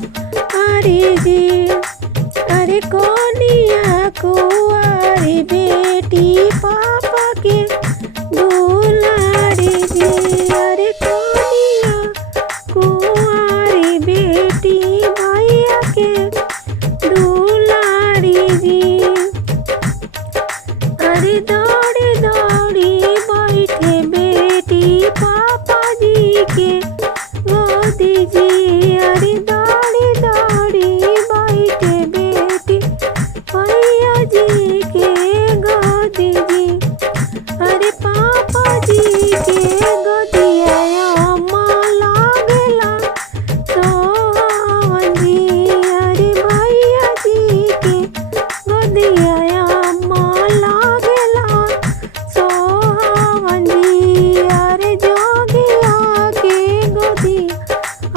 अरे जी अरे कोनिया कुंवारी बेटी पापा के दुलारी जी। अरे कोनिया कुंवारी बेटी भैया के दुलारी जी। अरे दौड़ी दौड़ी बैठे बेटी पापा जी के गोदी जी। अरे दौड़ी दौड़ी बैठे बेटी भैया जी के गोदी जी। अरे पापा जी के गोदिया अम्मा लागेला सोहावन जी। अरे भैया जी के गोदिया अम्मा लागेला सोहावन जी। अरे जोगिया के गोदिया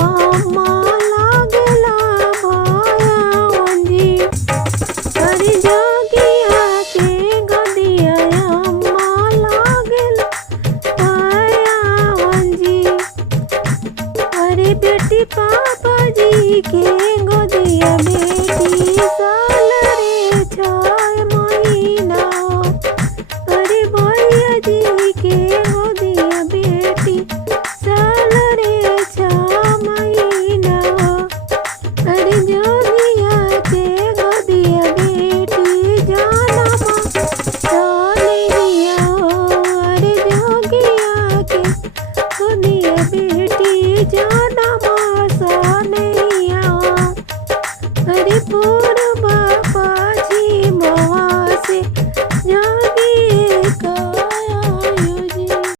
अम्मा लागेला भयावन जी। अरे जोगिया के गोदिया अम्मा लागेला भयावन जी। अरे बेटी पापा जी के गोदिया में